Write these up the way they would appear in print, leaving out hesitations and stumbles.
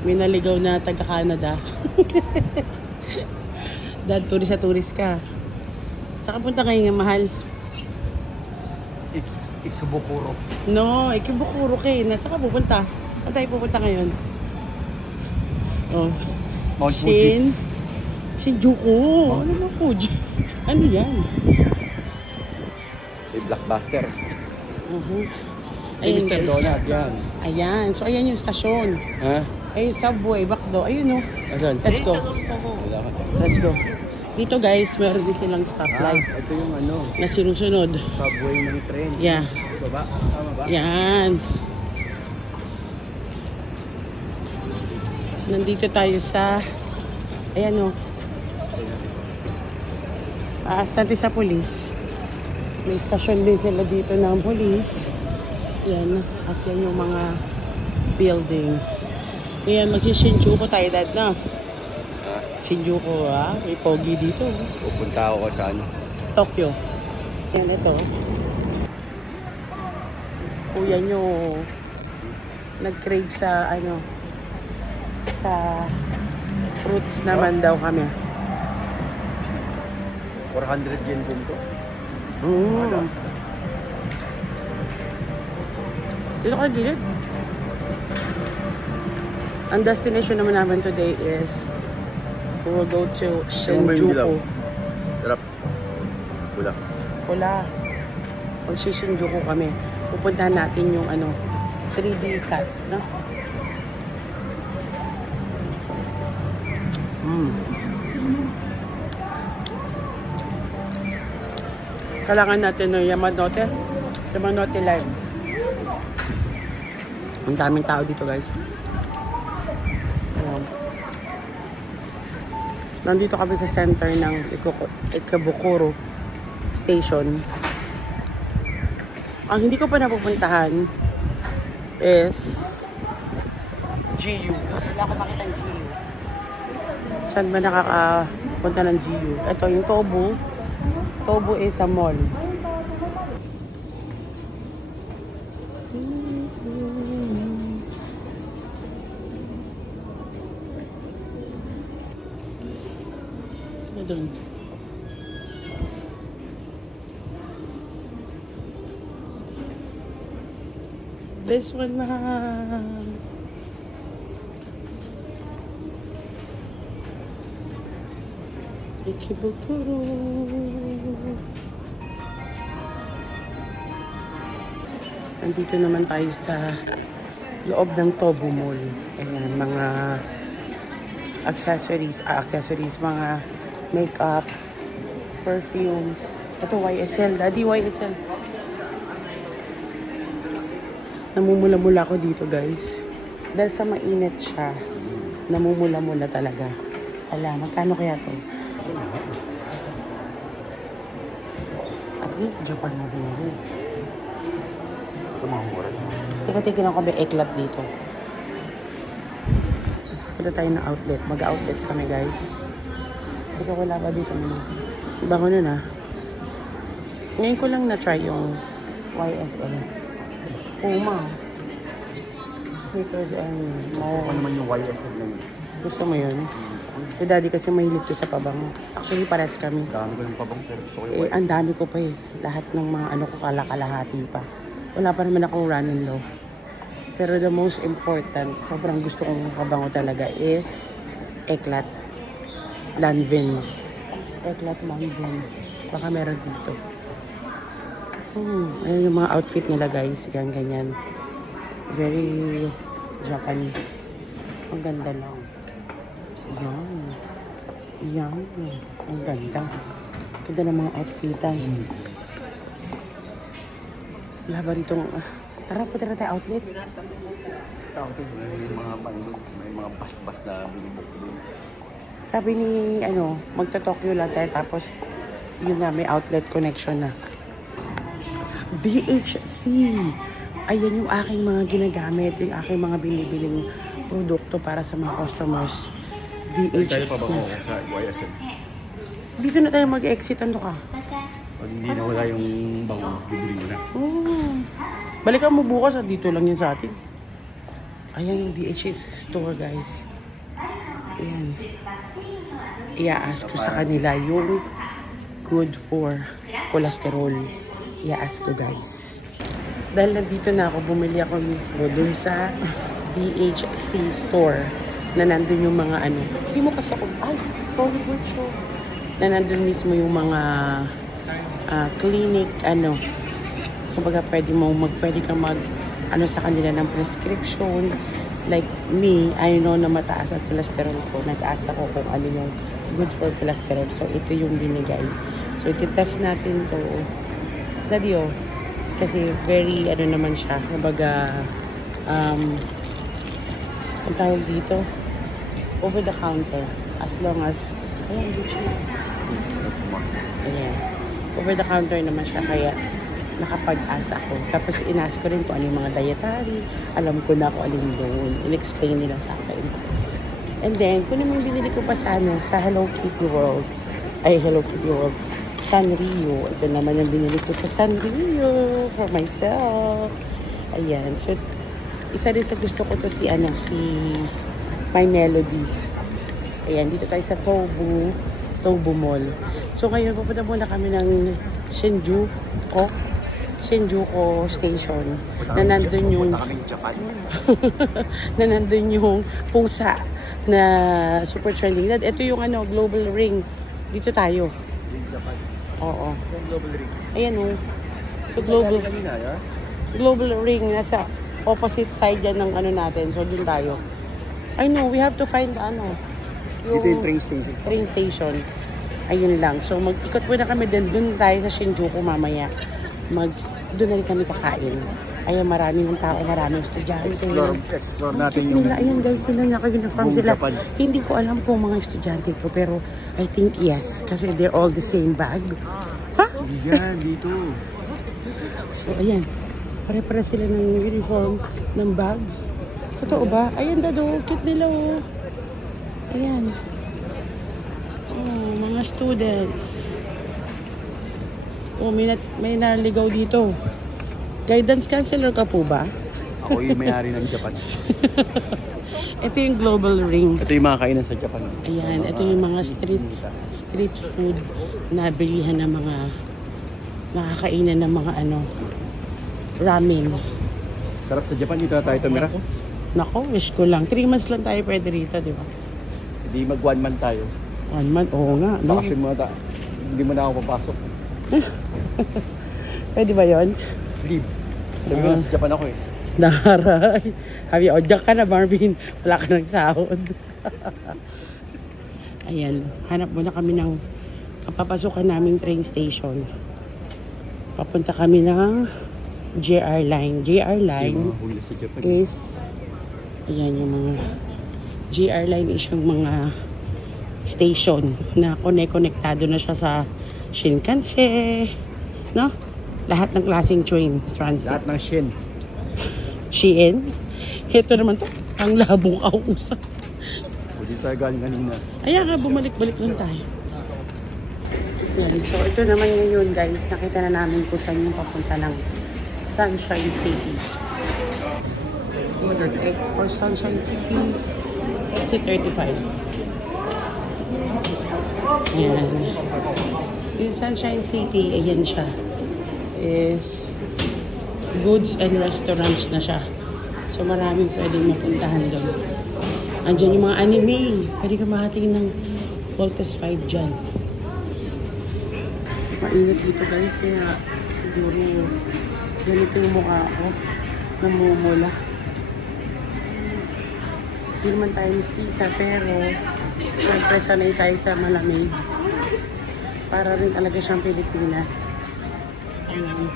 May naligaw na taga-Canada. Dad, turist ka. Saan ka punta ngayon, mahal? Ikebukuro. No, Ikebukuro kayo. Saan ka pupunta? Saan tayo pupunta ngayon? Oh. Mount Fuji. Shinjuku. Ano ba Fuji? Ano yan? Blockbuster. Ayun, Mr. Donut, yan. Ayan. So, ayan yung stasyon. Ha? Ayun, subway, backdo. Ayun, no. Asan? Let's go. Wala ka. Let's go. Dito, guys, meron din silang stoplight Ito yung ano, na sinusunod. subway ng train. Yeah. Baba? Tama ba? Yan. Nandito tayo sa, ayan, no. Taas natin sa police. May stasyon din sila dito ng police. Yan, kasi yan yung mga building. Ayan, mag-Shinjuku tayo, Dad, na. Shinjuku, ha? May pogi dito. Pupunta ako sa ano? Tokyo. Yan, ito. Kuya nyo nag-crave sa, ano, sa fruits naman daw kami. 400 yen boom to. Dito ka gilid. Ang destination naman namin today is we will go to Shinjuku. Sarap. Pula. Wala. Mag-Shinjuku kami. Pupuntahan natin yung ano, 3D cut, no? Kailangan natin ng Yamanote Live. Ang daming tao dito, guys. Nandito kami sa center ng Ikebukuro Station. Ang hindi ko pa napupuntahan is GU. Wala ko makita ng GU. Saan ba nakakapunta ng GU? Ito yung Tobu. Tobu is a mall. Doon. This one na. Ikebukuro. Nandito naman tayo sa loob ng Tobu Mall. Ayan, mga accessories, mga makeup, perfumes. Ito, YSL. Daddy, YSL. Namumula-mula ko dito, guys. Dahil sa mainit siya, namumula-mula talaga. Ala, magkano kaya to? At least, Japan mo binili. Teka, titignan ko may eklat dito. Punta tayo ng outlet. Mag-outlet kami, guys. Teka, wala ba dito naman? Bango na na. Ngayon ko lang na-try yung YSL. Puma. Sneakers and more. Ano naman yung YSL na yun? Gusto mo yun? Si Daddy kasi mahilig to sa pabango. Actually, pares kami. Dami ko yung pabang pero gusto ko yung YSL. Ang dami ko pa eh. Lahat ng mga ano ko kalahati pa. Wala pa naman akong run and low. Pero the most important, sobrang gusto kong pabango talaga is Eklat Lanvin. Eklat Lanvin. Baka meron dito. Ayan yung mga outfit nila, guys. Yan, ganyan. Very Japanese. Ang ganda lang. Yan. Yan. Ang ganda. Ganda ng mga outfitan. Wala ba ritong... Tara, punta na tayo outlet. May mga bas-bas na binibok din. Sabi ni, magta-Tokyo lang tayo. Tapos, yun na, may outlet connection na. DHC! Ayan yung aking mga ginagamit. Yung aking mga binibiling produkto para sa mga customers. DHC. Tayo pa ba ako sa YSL? Dito na tayo mag-exit. Ano ka? Pag hindi na wala yung bango, bibili mo na. Balikan mo bukas at dito lang yun sa atin. Ayan yung DHS store, guys. Ayan. I-ask ko sa kanila yung good for cholesterol. I-ask ko, guys. Dahil nandito na ako, bumili ako mismo dun sa DHC store na nandun yung mga ano. Hindi mo kasi ako, Hollywood show. Na nandun mismo yung mga clinic, ano. Kumbaga, pwede kang ano sa kanila ng prescription. Like me, I know na mataas ang cholesterol ko. Nag-asa ko kung ano yung good for cholesterol. So, ito yung binigay. So, ititest natin to. Daddy, kasi very, ano naman siya. Kumbaga, ang tawag dito, over the counter. As long as, ayan, ayan. Over the counter naman siya. Kaya, nakapag-asa ako. Tapos inask ko rin kung ano yung mga dietary. Alam ko na kung alin doon. In-explain nila sa akin. And then, kung naman binili ko pa sa Hello Kitty World. Hello Kitty World. Sanrio. Ito naman yung binili ko sa Sanrio for myself. Ayan. So, isa rin sa gusto ko to si My Melody. Ayan, dito tayo sa Tobu Mall. So, ngayon, pupunta muna kami ng Shinjuku Station na nandun yung na nandun yung pusa na super trending. Ito yung global ring. Dito tayo. Oo. Global ring. Ayan So global ring nasa opposite side yan ng natin. So dun tayo. I know, we have to find Dito yung train station. Ayun lang. So mag-ikot muna kami dun tayo sa Shinjuku mamaya. Doon na rin kami kakain. Ayun, maraming tao, maraming estudyante. Explore natin yung... Ayun guys, sila naka-uniform sila. Japan. Hindi ko alam kung mga estudyante ko, pero I think yes. Kasi they're all the same bag. Ha? Yan, dito. So, ayan. Pare-pare sila ng uniform, ng bags. Totoo ba? Ayan, dado. Cute nila, Ayan. Mga students. May naligaw dito. Guidance counselor ka po ba? Ako yung may-ari ng Japan. Ito yung global ring. Ito yung mga kainan sa Japan. Ayan, ito yung mga street food na bilihan ng mga makakainan ng mga ramen. Sarap sa Japan, dito na tayo tumira. Nako, wish ko lang. 3 months lang tayo pwede rito, di ba? Hindi mag 1 month tayo. 1 month? Oo nga. Bakasyon mo na hindi mo na ako papasok. Pwede ba yun? Leave. Sabi ko sa Japan ako Naray. Habi, diyan ka na, Marvin. Wala ka ng sahod. Ayan. Hanap muna kami ng papasukan naming train station. Papunta kami ng JR Line. JR Line sa Japan. is ayan yung mga JR Line is yung mga station na konektado na siya sa Shinkansen, no? Lahat ng klaseng train transit. Lahat ng Shin. Shein. Ito naman to, ang labong kausap. Pwede tayo galing kanina. Ayan nga, bumalik-balik lang tayo. Yan. So, ito naman ngayon guys, nakita na namin kung saan yung papunta ng Sunshine City. For Sunshine City, exit 35. Ayan. Yung Sunshine City, ayan siya, is goods and restaurants na siya. So maraming pwedeng mapuntahan doon. Andyan yung mga anime. Pwede ka makatingin ng Voltes 5 dyan. Mainit dito guys, kaya siguro ganito yung mukha ko. Namumula. Hindi naman tayo mistisa, pero syempre sanay tayo sa malamig. Para rin talaga siyang Pilipinas. Ayan.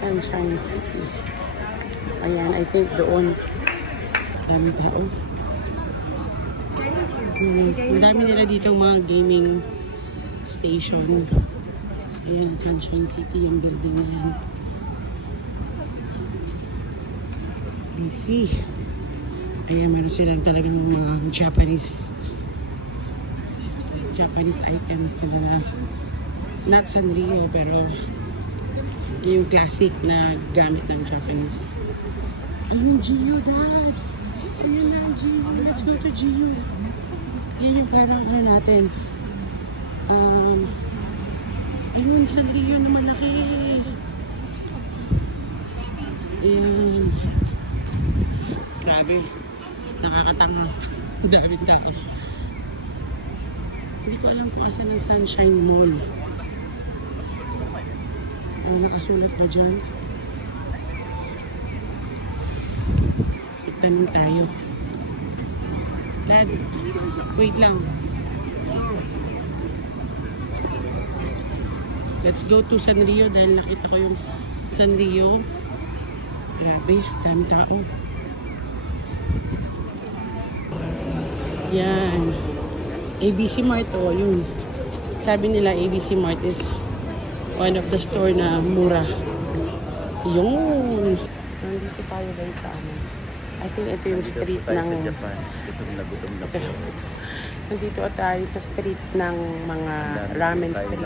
Sunshine City. Ayan, I think doon. Dami tao. Ang dami nila dito mga gaming station. Ayan, Sunshine City, yung building na yan. Busy. Ayan, meron silang talagang mga Japanese items sila na not Sanrio pero yung classic na gamit ng Japanese. Ayun, GU, Dad. Ayun na, GU. Let's go to GU. Yan yung parang ano natin. Ayun, San Rio na malaki. Ayun. Grabe. Nakakatanga. Daming tao. Hindi ko alam kung asan ang Sunshine Mall. Nakasulat ba dyan? Tanong tayo. Dad, wait lang. Let's go to San Rio dahil nakita ko yung San Rio. Grabe, daming tao. Yan. ABC Mart, oh, yun. Sabi nila ABC Mart is one of the store na mura. Yun. Nandito tayo guys sa ano. I think ito yung street ng... Sa Japan. Gutom na po. Nandito tayo sa street ng mga ramen street.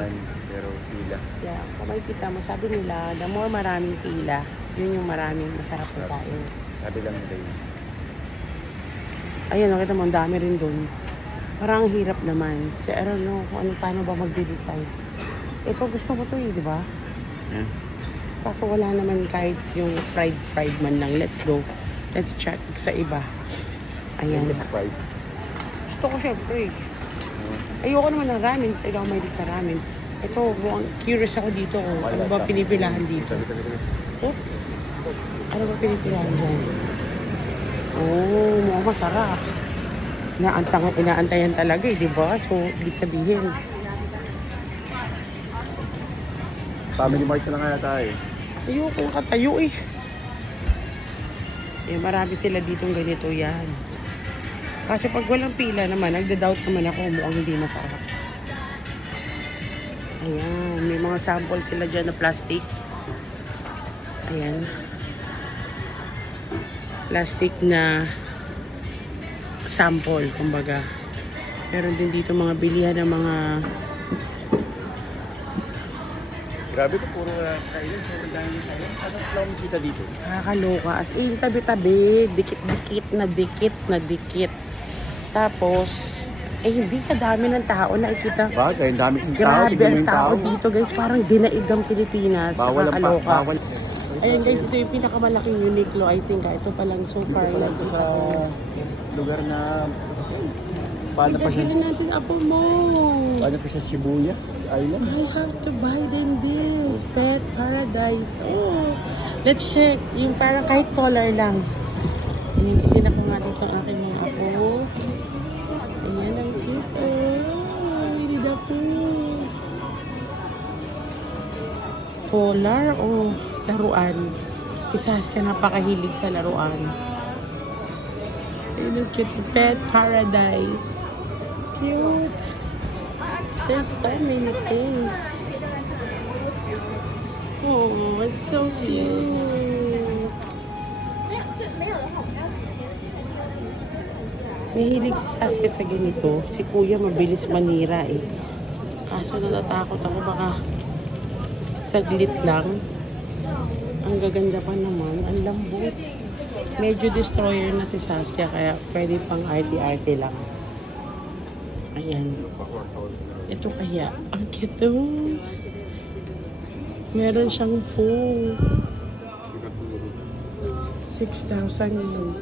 Pero pila. Yeah, kung makikita mo, sabi nila, the more maraming pila, yun yung maraming masarap na kain. Sabi lang nila yun. Ayan, nakita mo, ang dami rin dun. Parang hirap naman. So, I don't know kung paano ba magde-design. Ito, gusto ko to di ba? Kaso wala naman kahit yung fried man lang. Let's go. Let's check sa iba. Ayan. Gusto ko syempre. Ayoko naman ng ramen. Ikaw may di sa ramen. Ito, curious ako dito. Ano ba pinipilahan dito? Oops. Ano ba pinipilahan dyan? Oh, mukhang masarap. Inaantayan talaga di ba? So, ibig sabihin. Family Mart na lang kaya tayo. Ayoko nakatayo marami sila ditong ganito yan. Kasi pag walang pila naman, nagda-doubt naman ako mukhang hindi masarap. Ayan, may mga sample sila dyan na plastic. Ayan. Plastic na sample, kumbaga. Meron din dito mga bilihan ng mga... Grabe ko, puro kailan. Sobrang dami kailan. Anong flow kita dito? Nakakaloka. As in, tabi-tabi. Dikit. Tapos, hindi sa dami ng tao nakikita. Bagay, ang dami ng tao. Grabe ang tao dito, guys. Parang dinaigang Pilipinas. Bawal ang Nakakaloka. Ayun guys, ito yung pinakamalaking Uniqlo. I think ito pa lang so far. Ito sa lugar na... Paano pa siya? Dahil natin apo mo. Paano pa siya Sibuyas Island? I have to buy them this. Pet Paradise. Oh. Let's check. Yung parang kahit color lang. Ayan, itin ako nga dito ang aking mga apo. Ayan, ang cute. Oh, hindi na po. Color o laruan. Isas ka napakahilig sa laruan. Ayan, ang cute. Pet Paradise. Cute. There's so many things. Oh, it's so cute. Mahilig si Saskia sa ganito. Si Kuya mabilis manira Kaso natatakot ako baka saglit lang. Ang gaganda pa naman. Ang lambot. Medyo destroyer na si Saskia kaya pwede pang arty-arty lang. Ayan. Ito kaya. Ang cute. Meron siyang pool. 6,000 yun.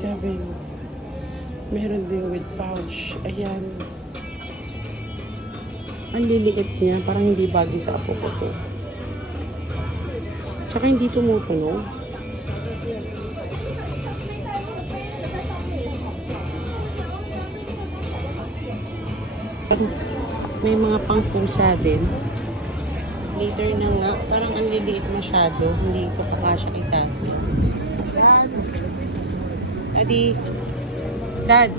6,700. Meron din with pouch. Ayan. Ang liliit niya. Parang hindi bagay sa apo ko to. Tsaka hindi tumutunog. May mga pangpusa din. Later na nga. Parang ang liliit masyado. Hindi ito pakasya kay Sassy. Dad. Daddy. Dad.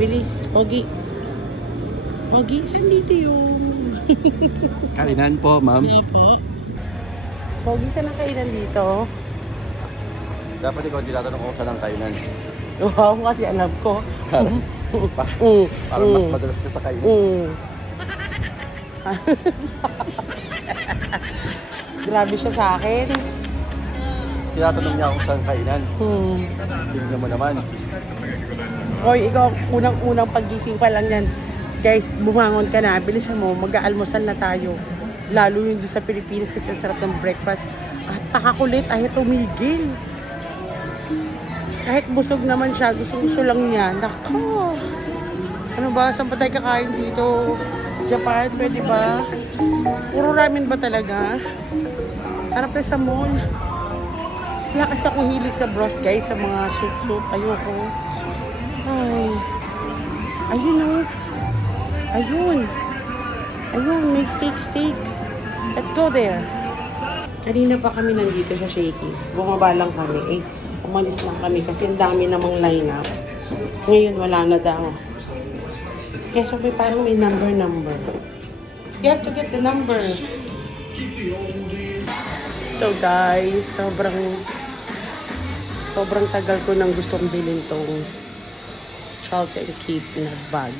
Bilis. Pogi. Pogi. Saan dito yung... Kainan po, ma'am. Ano po? Pogi, saan ang kainan dito? Dapat ikaw tinatanong kung saan ang kainan. Wow, kasi alam ko. Parang mas madalas ka sa kainan. Grabe siya sa akin. tinatanong niya kung saan kainan. Tingnan mo naman. Hoy, ikaw, unang pagising pa lang yan. Guys, bumangon ka na, bilisan mo, mag-aalmusal na tayo. Lalo yung doon sa Pilipinas kasi ang sarap ng breakfast. At pakakulit, ayaw tumigil. Kahit busog naman siya, gusto lang niya. Nako! Ano ba, saan pa tayo kakain dito? Japan, pwede ba? Puro ramen ba talaga? Harap tayo sa mall. Wala kasi akong hilig sa broth, guys, sa mga soup-soup. Ayoko. Ay. Ayun o. Ayun. Ayun, may steak. Let's go there. Kanina pa kami nandito sa Shakey's. Bumaba lang kami. Umalis lang kami kasi ang dami namang line-up. Ngayon, wala na daw. Kaya sabi parang may number. You have to get the number. So guys, sobrang tagal ko nang gustong bilhin tong Charles & Keith na bag.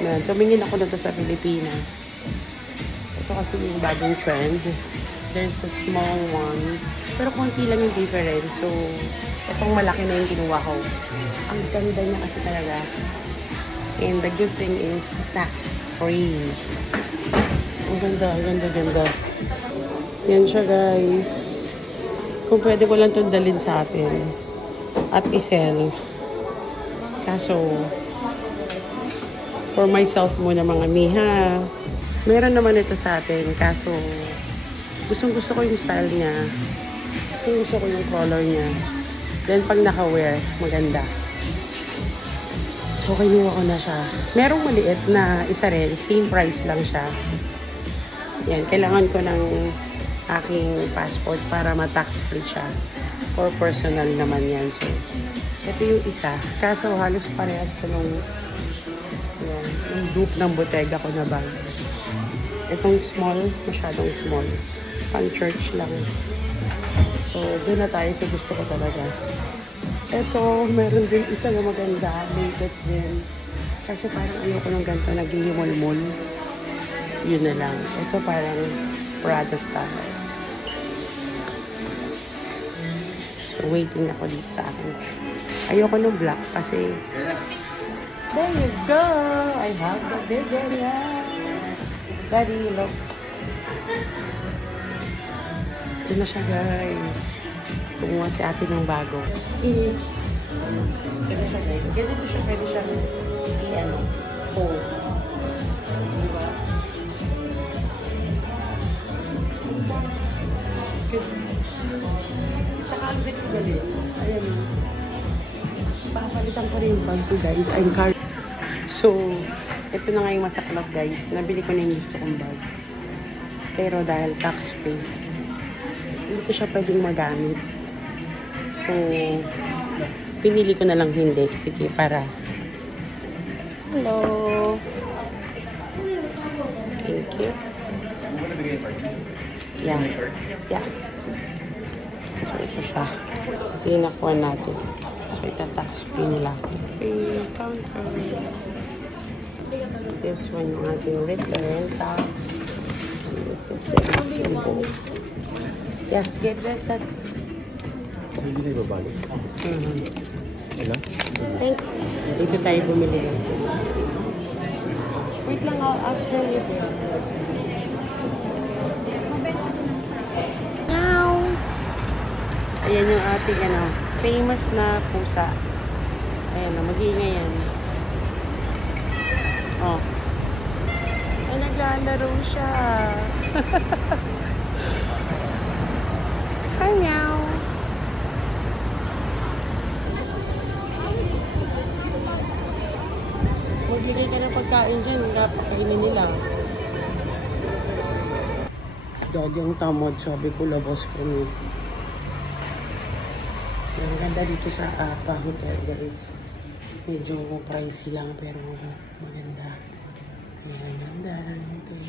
Na tumingin ako nito sa Pilipinas. Ito kasi yung bagong trend. There's a small one. Pero konti lang yung difference. So, itong malaki na yung kinuha ko. Ang ganda niya kasi talaga. And the good thing is, tax-free. Ang ganda. Yan siya, guys. Kung pwede ko lang itong dalhin sa atin. At isell. Kaso, for myself muna mga miha. Meron naman ito sa atin. Kaso, gusto ko yung style niya. Gusto ko yung color niya. Then, pag naka-wear, maganda. So, kinuha ko na siya. Merong maliit na isa rin. Same price lang siya. Yan. Kailangan ko ng aking passport para ma-tax-free siya. For personal naman yan. So, ito yung isa. Kaso, halos parehas ko nung dupe ng Bottega ko na bag. Itong small, masyadong small. Pang church lang. So, doon na tayo sa gusto ko talaga. Ito, meron din isa na maganda. Latest din. Kasi parang ayoko ng ganito, naghihimol-mol. Yun na lang. Ito parang Prada style. So, waiting ako dito sa akin. Ayoko ng black kasi there you go! I have the bigger one. Daddy, look. Ito na siya, guys. Kumuha si ate ng bago. Ito na siya, guys. Ganito siya, pwede siya hold. Diba? Good. Saka ang galit. Ayan. Papalitan ko rin yung bag ko, guys. I'm car. So, ito na nga yung masaklap, guys. Nabili ko na yung gusto kong bag. Pero dahil tax-free, hindi ko siya pwedeng magamit. So, pinili ko na lang hindi. Sige, para. Hello. Thank you. Yeah. Yeah. So, ito siya. Ito yung nakuha natin. So, ito tax-free nila. Free counter. This one yung ating return tax. This is the yeah, get this, that. Hindi tayo babalik. Wala? Thank you. Dito tayo bumili. Wait lang, I'll show you there. Now, ayan yung ating famous na pusa. Ayan na, mag-iingay yan. Oh. Ay, naglalaro siya. Anyaw. Magbigay ka ng pagkain dyan, napakainin nila. Dadyang tamad, sabi ko, labas kami. Ang ganda dito sa APA Hotel, guys. Medyo pricey lang, pero maganda. Ayan, ganda ng hotel.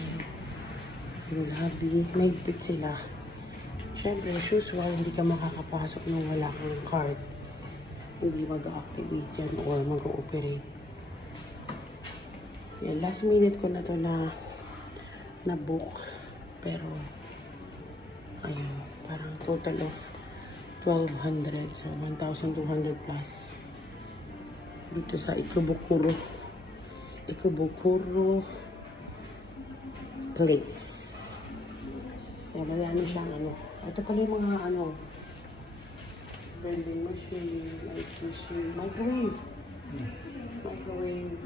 Yung lobby, naigpit sila. Siyempre, as usual, hindi ka makakapasok nung wala kang card. Hindi mag-activate yan or mag-ooperate. Yan, last minute ko na to na book. Pero, ayun, parang total of 1,200. So, 1,200 plus. Dito sa Ikebukuro. Ikebukuro Place. Kaya marami siyang ano. Ito pala yung mga ano. Vending machine, light machine, microwave. Microwave.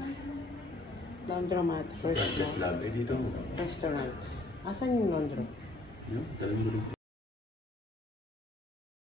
Laundromat, first floor. Lab, eh dito mo. Restaurant. Asan yung laundry? Yun, galing mo rin.